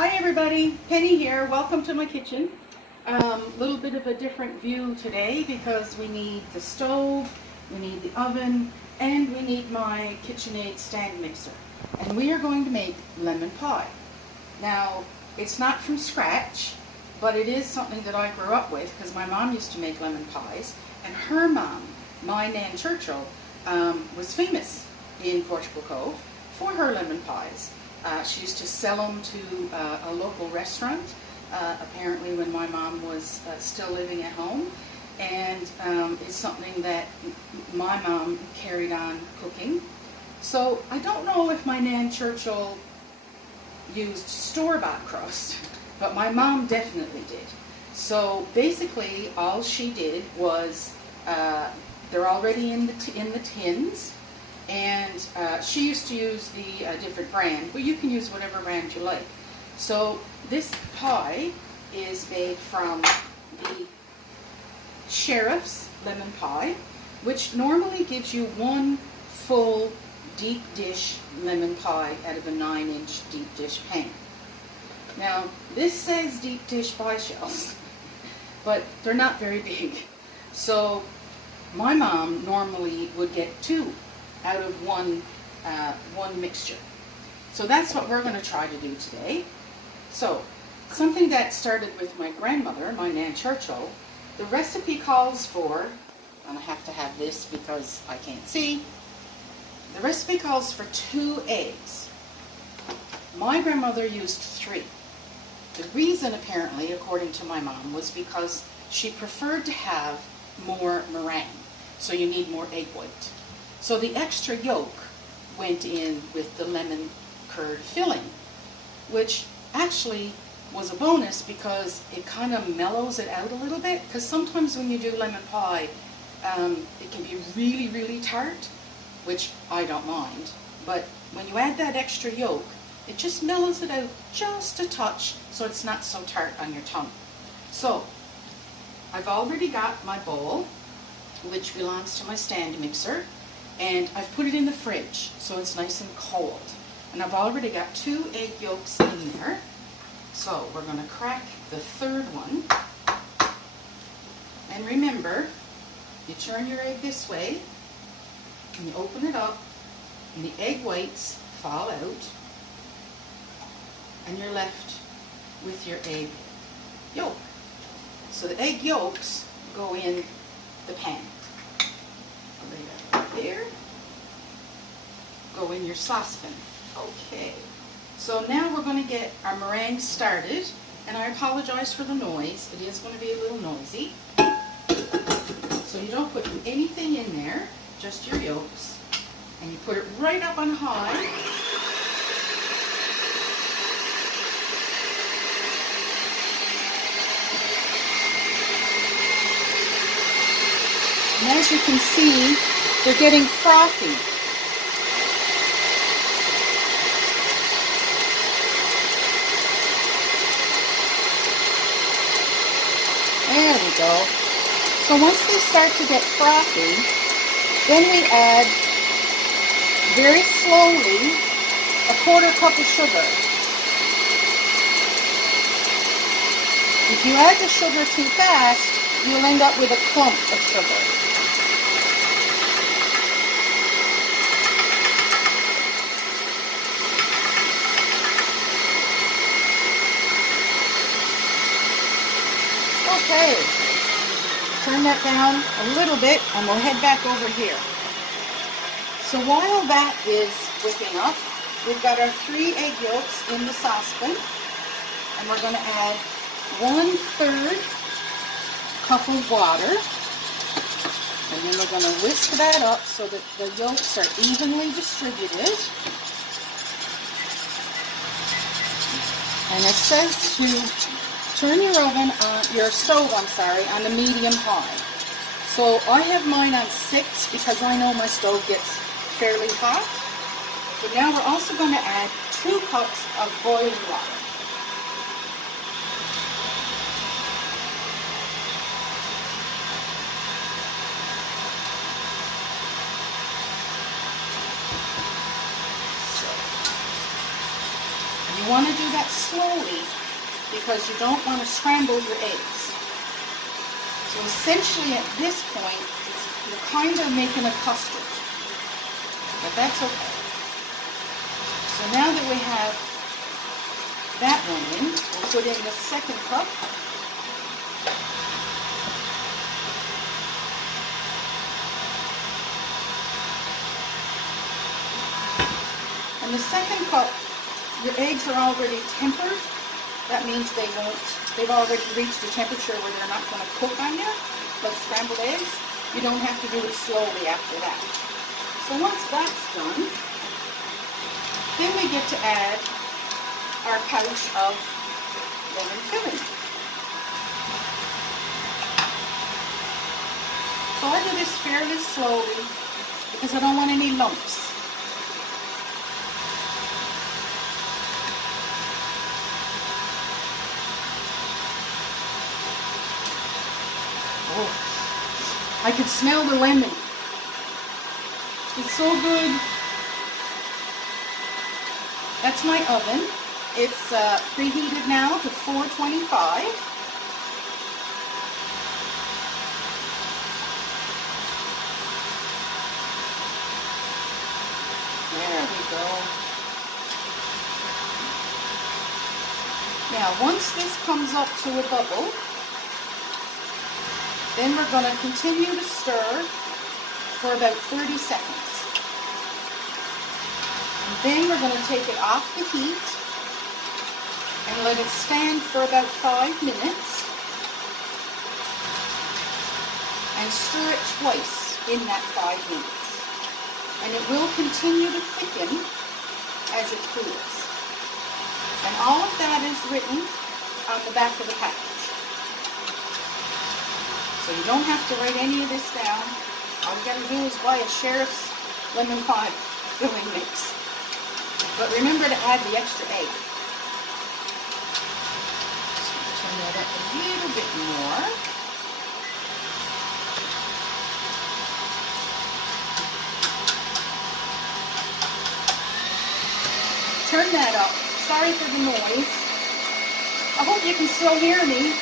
Hi everybody, Penny here. Welcome to my kitchen. Little bit of a different view today because we need the stove, we need the oven, and we need my KitchenAid stand mixer. And we are going to make lemon pie. Now, it's not from scratch, but it is something that I grew up with because my mom used to make lemon pies, and her mom, my Nan Churchill, was famous in Portugal Cove for her lemon pies. She used to sell them to a local restaurant, apparently when my mom was still living at home, and it's something that my mom carried on cooking. So I don't know if my Nan Churchill used store-bought crust, but my mom definitely did. So basically all she did was, they're already in the tins, and she used to use the different brand, but you can use whatever brand you like. So this pie is made from the Sheriff's lemon pie, which normally gives you one full deep dish lemon pie out of a 9-inch deep dish pan. Now this says deep dish pie shells, but they're not very big. So my mom normally would get two out of one mixture. So that's what we're going to try to do today. So something that started with my grandmother, my Nan Churchill, the recipe calls for, and I have to have this because I can't see, the recipe calls for 2 eggs. My grandmother used 3. The reason, apparently, according to my mom, was because she preferred to have more meringue. So you need more egg white. So the extra yolk went in with the lemon curd filling, which actually was a bonus because it kind of mellows it out a little bit. Because sometimes when you do lemon pie, it can be really, really tart, which I don't mind. But when you add that extra yolk, it just mellows it out just a touch so it's not so tart on your tongue. So I've already got my bowl, which belongs to my stand mixer, and I've put it in the fridge so it's nice and cold. And I've already got 2 egg yolks in there. So we're going to crack the 3rd one. And remember, you turn your egg this way, and you open it up, and the egg whites fall out, and you're left with your egg yolk. So the egg yolks go in the pan. I'll lay that right there. Go in your saucepan. Okay. So now we're going to get our meringue started, and I apologize for the noise. It is going to be a little noisy. So you don't put anything in there, just your yolks, and you put it right up on high. And as you can see, they're getting frothy. There we go. So once they start to get frothy, then we add very slowly a 1/4 cup of sugar. If you add the sugar too fast, you'll end up with a clump of sugar. Okay, turn that down a little bit and we'll head back over here. So while that is whipping up, we've got our 3 egg yolks in the saucepan, and we're going to add 1/3 cup of water, and then we're going to whisk that up so that the yolks are evenly distributed. And it says to turn your stove on the medium high. So I have mine on 6 because I know my stove gets fairly hot. But now we're also going to add 2 cups of boiling water. want to do that slowly because you don't want to scramble your eggs. So essentially at this point, you're kind of making a custard, but that's okay. So now that we have that one in, we'll put in the second cup. And the second cup, your eggs are already tempered. That means they've already reached a temperature where they're not going to cook on you, like scrambled eggs. You don't have to do it slowly after that. So once that's done, then we get to add our pouch of lemon filling. So I do this fairly slowly because I don't want any lumps. Oh, I can smell the lemon. It's so good. That's my oven. It's preheated now to 425. There we go. Now, once this comes up to a bubble, then we're going to continue to stir for about 30 seconds. And then we're going to take it off the heat and let it stand for about 5 minutes and stir it twice in that 5 minutes. And it will continue to thicken as it cools. And all of that is written on the back of the package. So you don't have to write any of this down. All you got to do is buy a Sheriff's lemon pie filling mix. But remember to add the extra egg. So turn that up a little bit more. Turn that up. Sorry for the noise. I hope you can still hear me.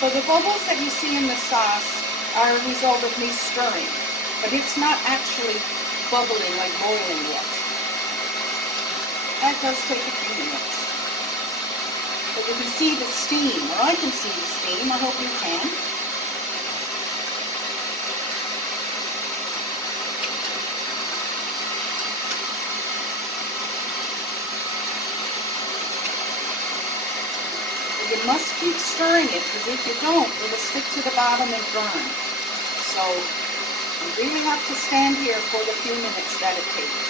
So the bubbles that you see in the sauce are a result of me stirring, but it's not actually bubbling, like boiling yet. That does take a few minutes. But you can see the steam, or I can see the steam, I hope you can. You must keep stirring it, because if you don't, it will stick to the bottom and burn. So you really have to stand here for the few minutes that it takes.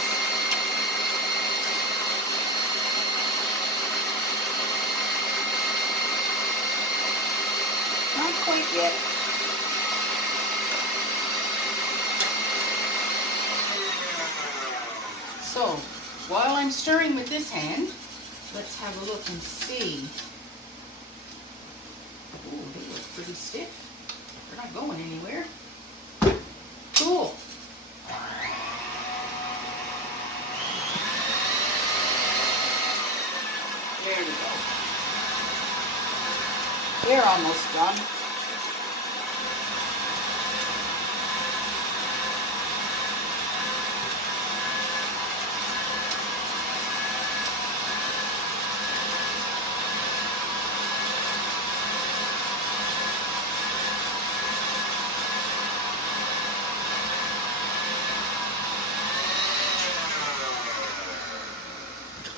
Not quite yet. So while I'm stirring with this hand, let's have a look and see. Oh, they look pretty stiff. They're not going anywhere. Cool. There we go. They're almost done.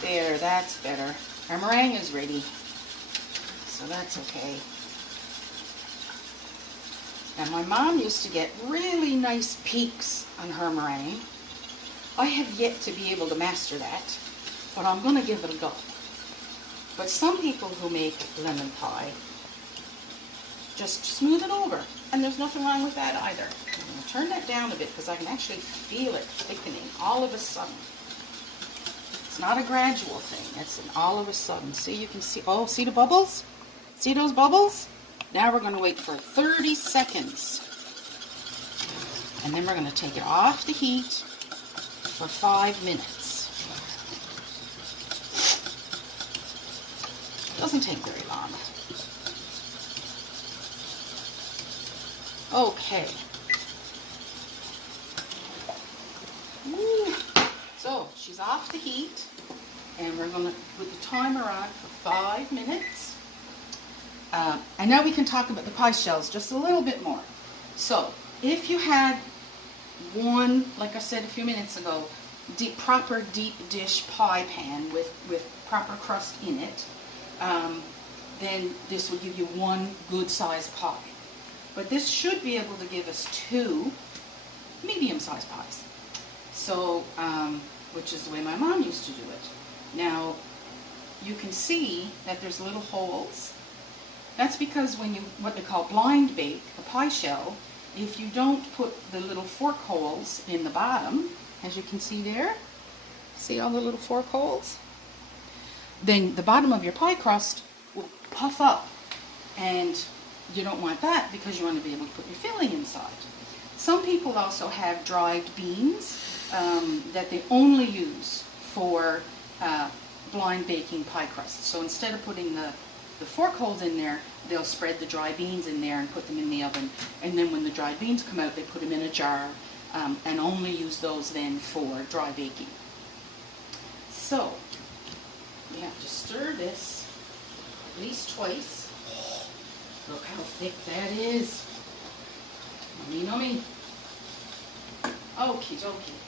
There, that's better. Our meringue is ready, so that's okay. Now, my mom used to get really nice peaks on her meringue. I have yet to be able to master that, but I'm going to give it a go. But some people who make lemon pie just smooth it over, and there's nothing wrong with that either. I'm going to turn that down a bit because I can actually feel it thickening all of a sudden. It's not a gradual thing. It's an all of a sudden. See, you can see, oh, see the bubbles? See those bubbles? Now we're going to wait for 30 seconds. And then we're going to take it off the heat for 5 minutes. Doesn't take very long. Okay. Woo. So she's off the heat, and we're going to put the timer on for 5 minutes. And now we can talk about the pie shells just a little bit more. So if you had one, like I said a few minutes ago, proper deep dish pie pan with proper crust in it, then this will give you one good sized pie. But this should be able to give us 2 medium-sized pies. So, which is the way my mom used to do it. Now, you can see that there's little holes. That's because when you, what they call blind bake, a pie shell, if you don't put the little fork holes in the bottom, as you can see there, see all the little fork holes? Then the bottom of your pie crust will puff up, and you don't want that because you want to be able to put your filling inside. Some people also have dried beans that they only use for blind baking pie crusts. So instead of putting the fork holes in there, they'll spread the dry beans in there and put them in the oven. And then when the dry beans come out, they put them in a jar and only use those then for dry baking. So we have to stir this at least twice. Look how thick that is. Nummy, nummy. Okie dokie.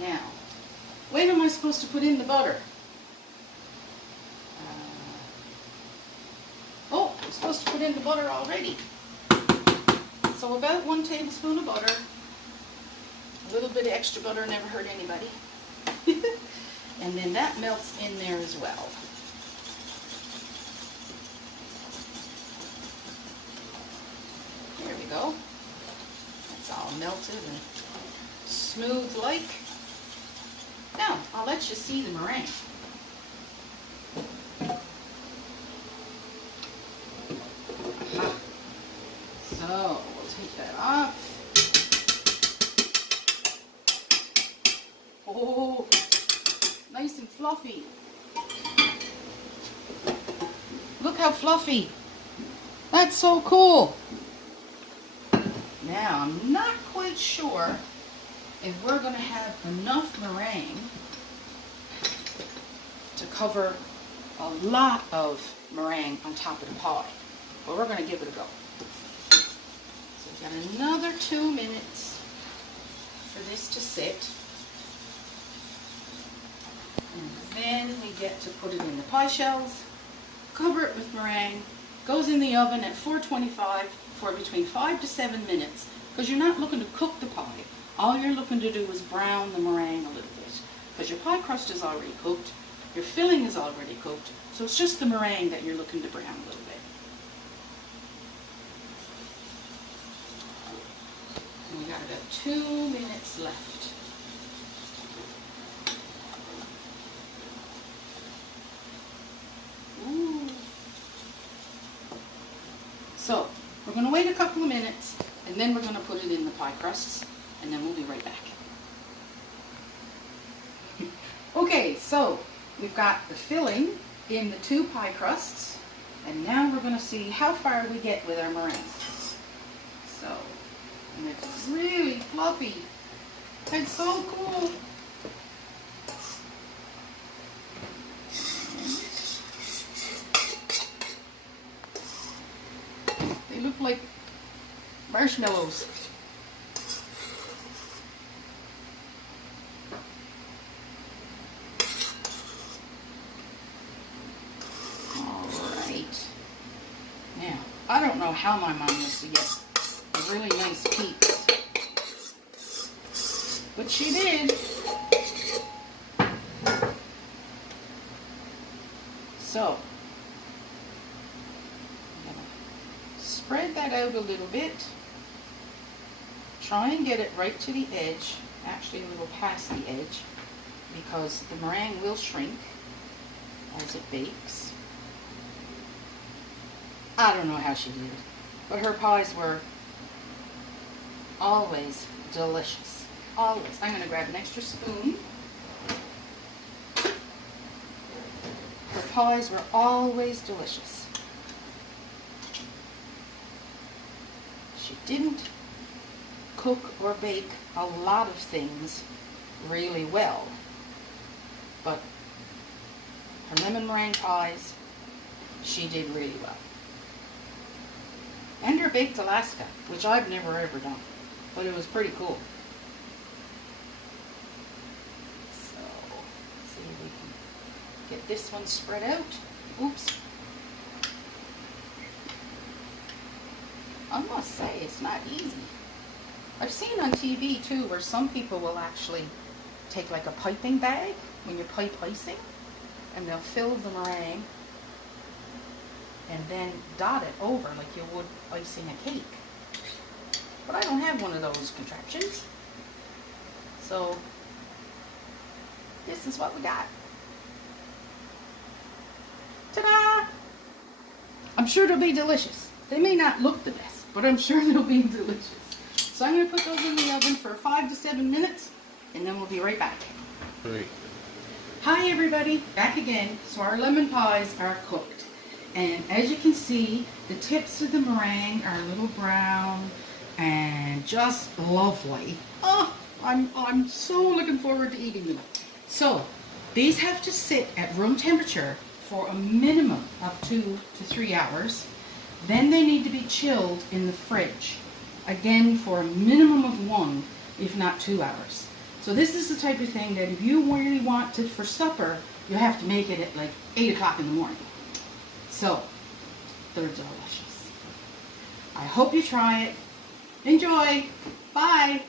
Now, when am I supposed to put in the butter? Oh, I'm supposed to put in the butter already. So about 1 tablespoon of butter. A little bit of extra butter never hurt anybody. And then that melts in there as well. There we go. That's all melted and smooth like. Now, I'll let you see the meringue. Aha. So, we'll take that off. Oh, nice and fluffy. Look how fluffy. That's so cool. Now, I'm not quite sure if we're going to have enough meringue to cover a lot of meringue on top of the pie. But we're going to give it a go. So we've got another 2 minutes for this to sit. And then we get to put it in the pie shells, cover it with meringue, goes in the oven at 425 for between 5 to 7 minutes, because you're not looking to cook the pie. All you're looking to do is brown the meringue a little bit, because your pie crust is already cooked, your filling is already cooked, so it's just the meringue that you're looking to brown a little bit. And we got about 2 minutes left. Ooh. So, we're going to wait a couple of minutes, and then we're going to put it in the pie crusts, and then we'll be right back. Okay, so we've got the filling in the 2 pie crusts, and now we're going to see how far we get with our meringue. So, and it's really fluffy. It's so cool. They look like marshmallows. Alright. Now, I don't know how my mom used to get a really nice peeps, but she did. So, spread that out a little bit. Try and get it right to the edge, actually a little past the edge. because the meringue will shrink as it bakes. I don't know how she did it, but her pies were always delicious. Always. I'm going to grab an extra spoon. Her pies were always delicious. She didn't cook or bake a lot of things really well, but her lemon meringue pies, she did really well. And her baked Alaska, which I've never ever done, but it was pretty cool. So, see if we can get this one spread out. Oops. I must say, it's not easy. I've seen on TV too where some people will actually take like a piping bag when you're pipe icing, and they'll fill the meringue and then dot it over like you would icing a cake. But I don't have one of those contraptions. So this is what we got. Ta-da! I'm sure they'll be delicious. They may not look the best, but I'm sure they'll be delicious. So I'm going to put those in the oven for 5 to 7 minutes, and then we'll be right back. Right. Hi everybody, back again. So our lemon pies are cooked. And as you can see, the tips of the meringue are a little brown and just lovely. Oh, I'm so looking forward to eating them. So these have to sit at room temperature for a minimum of 2 to 3 hours. Then they need to be chilled in the fridge, again for a minimum of 1, if not 2 hours. So this is the type of thing that if you really want to for supper, you have to make it at like 8 o'clock in the morning. So they're delicious. I hope you try it. Enjoy. Bye.